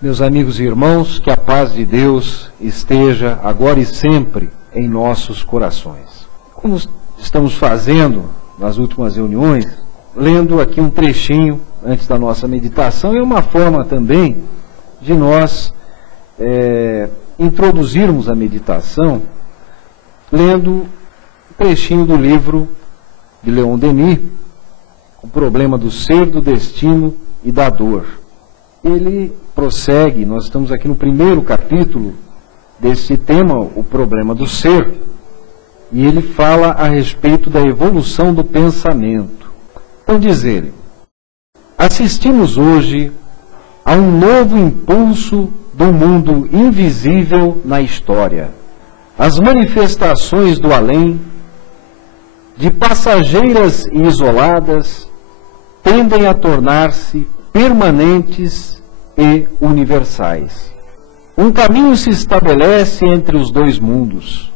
Meus amigos e irmãos, que a paz de Deus esteja agora e sempre em nossos corações. Como estamos fazendo nas últimas reuniões, lendo aqui um trechinho antes da nossa meditação, é uma forma também de nós introduzirmos a meditação lendo um trechinho do livro de Leon Denis, O Problema do Ser, do Destino e da Dor. Ele prossegue, nós estamos aqui no primeiro capítulo desse tema, o problema do ser, e ele fala a respeito da evolução do pensamento. Então diz ele: assistimos hoje a um novo impulso do mundo invisível na história. As manifestações do além, de passageiras e isoladas, tendem a tornar-se permanentes e universais. Um caminho se estabelece entre os dois mundos.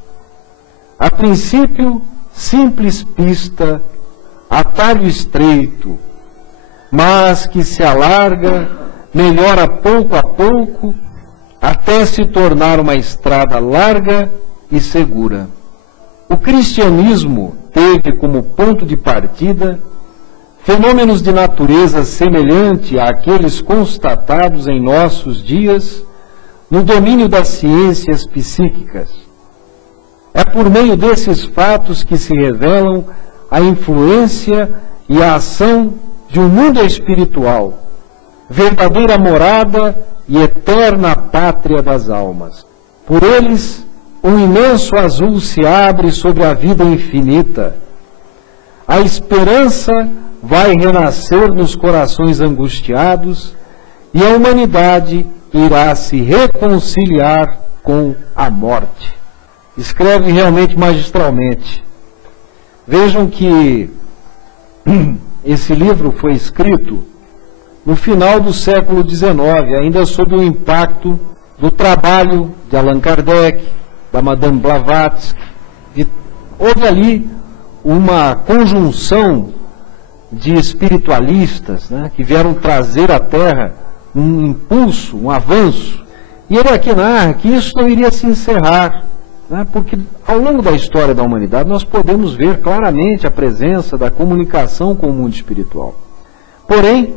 A princípio, simples pista, atalho estreito, mas que se alarga, melhora pouco a pouco, até se tornar uma estrada larga e segura. O cristianismo teve como ponto de partida fenômenos de natureza semelhante àqueles constatados em nossos dias no domínio das ciências psíquicas. É por meio desses fatos que se revelam a influência e a ação de um mundo espiritual, verdadeira morada e eterna pátria das almas. Por eles, um imenso azul se abre sobre a vida infinita. A esperança vai renascer nos corações angustiados e a humanidade irá se reconciliar com a morte. Escreve realmente magistralmente. Vejam que esse livro foi escrito no final do século XIX, ainda sob o impacto do trabalho de Allan Kardec, da Madame Blavatsky. Houve ali uma conjunção de espiritualistas, né, que vieram trazer à Terra um impulso, um avanço. E ele aqui narra que isso não iria se encerrar, né, porque ao longo da história da humanidade nós podemos ver claramente a presença da comunicação com o mundo espiritual. Porém,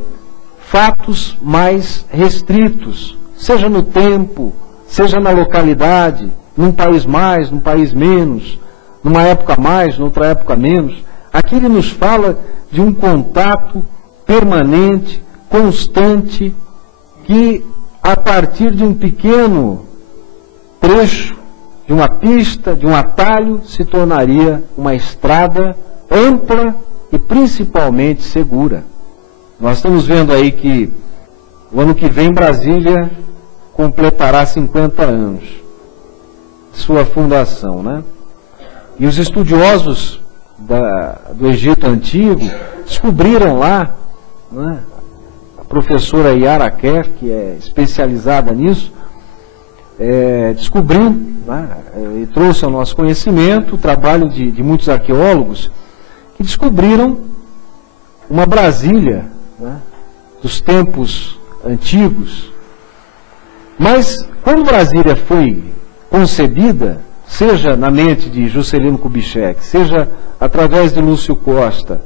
fatos mais restritos, seja no tempo, seja na localidade, num país mais, num país menos, numa época mais, noutra época menos. Aqui ele nos fala de um contato permanente, constante, que a partir de um pequeno trecho, de uma pista, de um atalho, se tornaria uma estrada ampla e principalmente segura. Nós estamos vendo aí que o ano que vem Brasília completará 50 anos de sua fundação, né? E os estudiosos do Egito Antigo descobriram lá, né, a professora Yara Kerr, que é especializada nisso, descobriu, né, e trouxe ao nosso conhecimento o trabalho de muitos arqueólogos que descobriram uma Brasília, né, dos tempos antigos. Mas quando Brasília foi concebida, seja na mente de Juscelino Kubitschek, seja através de Lúcio Costa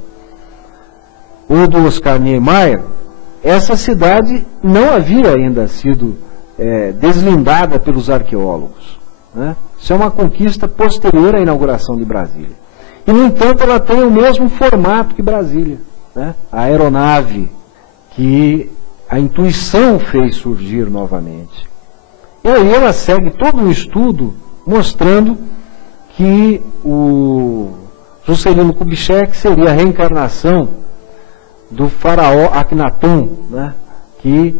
ou do Oscar Niemeyer, essa cidade não havia ainda sido deslindada pelos arqueólogos, né? Isso é uma conquista posterior à inauguração de Brasília. E, no entanto, ela tem o mesmo formato que Brasília, né? A aeronave que a intuição fez surgir novamente. E aí ela segue todo um estudo mostrando que o Juscelino Kubitschek seria a reencarnação do faraó Akhenaton, né, que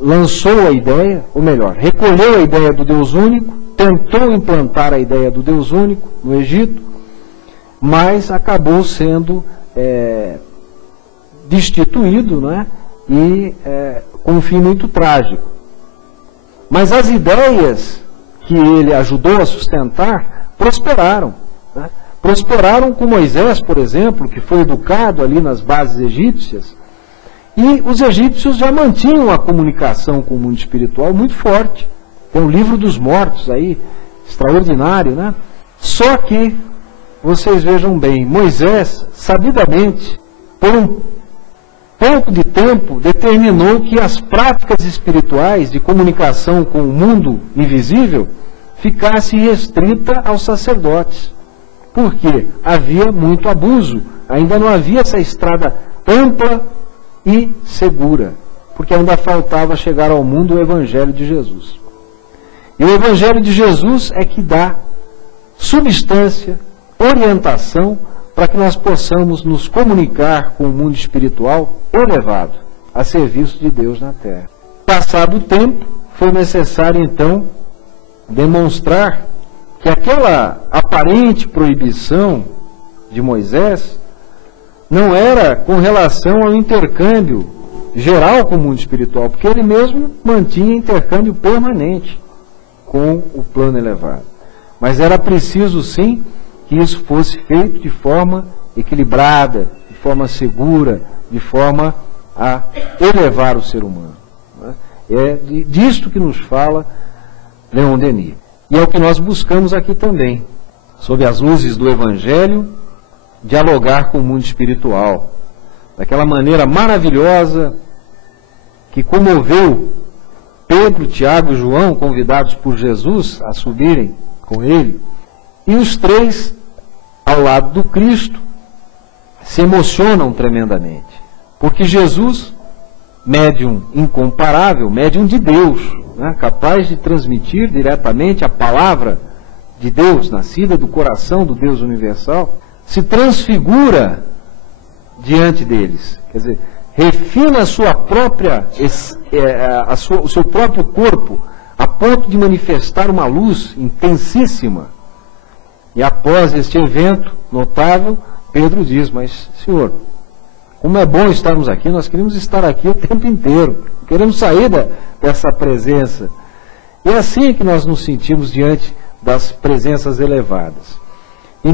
lançou a ideia, ou melhor, recolheu a ideia do Deus único, tentou implantar a ideia do Deus único no Egito, mas acabou sendo destituído, né, e com um fim muito trágico. Mas as ideias que ele ajudou a sustentar prosperaram, né? Prosperaram com Moisés, por exemplo, que foi educado ali nas bases egípcias, E os egípcios já mantinham a comunicação com o mundo espiritual muito forte. Tem o livro dos mortos aí, extraordinário, né? Só que, vocês vejam bem, Moisés, sabidamente, por um pouco de tempo, determinou que as práticas espirituais de comunicação com o mundo invisível ficassem restritas aos sacerdotes. Porque havia muito abuso, ainda não havia essa estrada ampla e segura, porque ainda faltava chegar ao mundo o Evangelho de Jesus. E o Evangelho de Jesus é que dá substância, orientação, para que nós possamos nos comunicar com o mundo espiritual elevado, a serviço de Deus na terra. Passado o tempo, foi necessário então demonstrar que aquela aparente proibição de Moisés não era com relação ao intercâmbio geral com o mundo espiritual, porque ele mesmo mantinha intercâmbio permanente com o plano elevado. Mas era preciso sim que isso fosse feito de forma equilibrada, de forma segura, de forma a elevar o ser humano. É disto que nos fala Leon Denis. E é o que nós buscamos aqui também, sob as luzes do Evangelho, dialogar com o mundo espiritual, daquela maneira maravilhosa que comoveu Pedro, Tiago e João, convidados por Jesus a subirem com ele, e os três, ao lado do Cristo, se emocionam tremendamente, porque Jesus, médium incomparável, médium de Deus, né, capaz de transmitir diretamente a palavra de Deus, nascida do coração do Deus universal, se transfigura diante deles, quer dizer, refina a sua própria, o seu próprio corpo, a ponto de manifestar uma luz intensíssima. E após este evento notável, Pedro diz: mas, Senhor, como é bom estarmos aqui, nós queremos estar aqui o tempo inteiro, queremos sair dessa presença. E é assim que nós nos sentimos diante das presenças elevadas. E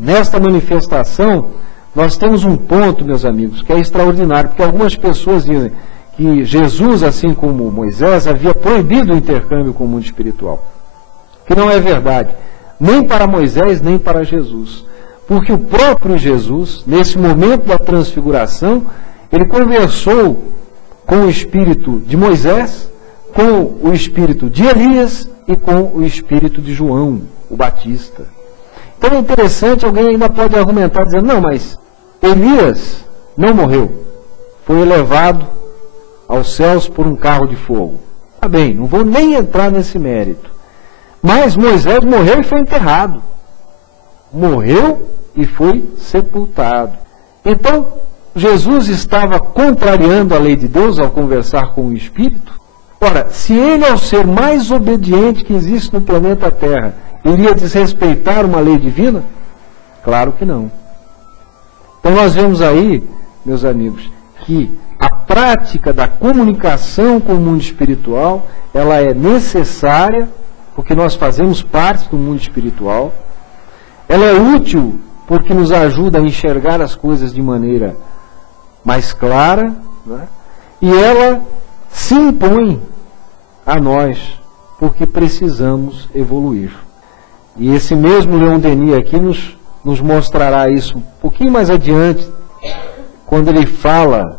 nesta manifestação, nós temos um ponto, meus amigos, que é extraordinário, porque algumas pessoas dizem que Jesus, assim como Moisés, havia proibido o intercâmbio com o mundo espiritual. Que não é verdade, nem para Moisés, nem para Jesus. Porque o próprio Jesus, nesse momento da transfiguração, ele conversou com o espírito de Moisés, com o espírito de Elias e com o espírito de João, o Batista. Então é interessante, alguém ainda pode argumentar dizendo: não, mas Elias não morreu, foi elevado aos céus por um carro de fogo. Tá bem, não vou nem entrar nesse mérito. Mas Moisés morreu e foi enterrado. Morreu e foi sepultado. Então, Jesus estava contrariando a lei de Deus ao conversar com o Espírito? Ora, se ele é o ser mais obediente que existe no planeta Terra, iria desrespeitar uma lei divina? Claro que não. Então nós vemos aí, meus amigos, que a prática da comunicação com o mundo espiritual, ela é necessária, porque nós fazemos parte do mundo espiritual. Ela é útil porque nos ajuda a enxergar as coisas de maneira mais clara, né? E ela se impõe a nós, porque precisamos evoluir. E esse mesmo Leon Denis aqui nos mostrará isso um pouquinho mais adiante, quando ele fala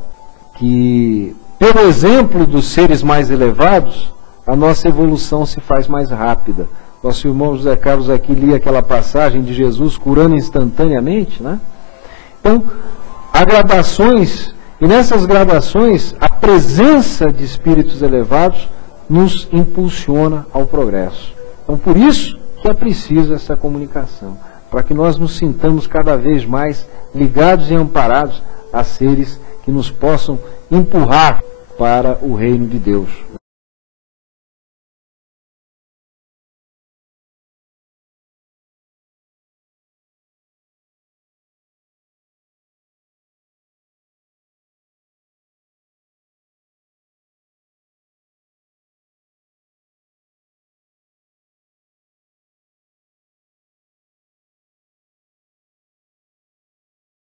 que, pelo exemplo dos seres mais elevados, a nossa evolução se faz mais rápida. Nosso irmão José Carlos aqui lia aquela passagem de Jesus curando instantaneamente, né? Então, há gradações, e nessas gradações, a presença de espíritos elevados nos impulsiona ao progresso. Então, por isso que é preciso essa comunicação, para que nós nos sintamos cada vez mais ligados e amparados a seres que nos possam empurrar para o reino de Deus.